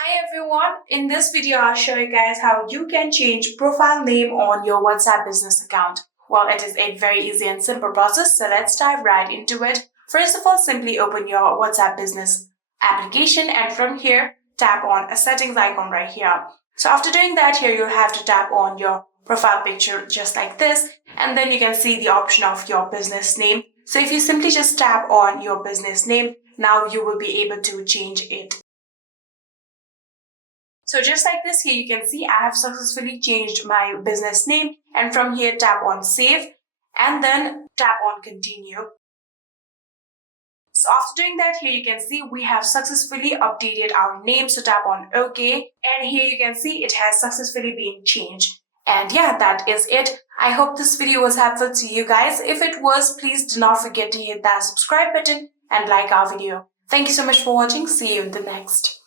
Hi everyone, in this video I'll show you guys how you can change profile name on your WhatsApp business account. Well, it is a very easy and simple process, so let's dive right into it. First of all, simply open your WhatsApp business application and from here tap on a settings icon right here. So after doing that, here you'll have to tap on your profile picture just like this, and then you can see the option of your business name. So if you simply just tap on your business name, now you will be able to change it. So just like this, here you can see I have successfully changed my business name, and from here tap on save and then tap on continue. So after doing that, here you can see we have successfully updated our name. So tap on OK, and here you can see it has successfully been changed. And yeah, that is it. I hope this video was helpful to you guys. If it was, please do not forget to hit that subscribe button and like our video. Thank you so much for watching. See you in the next.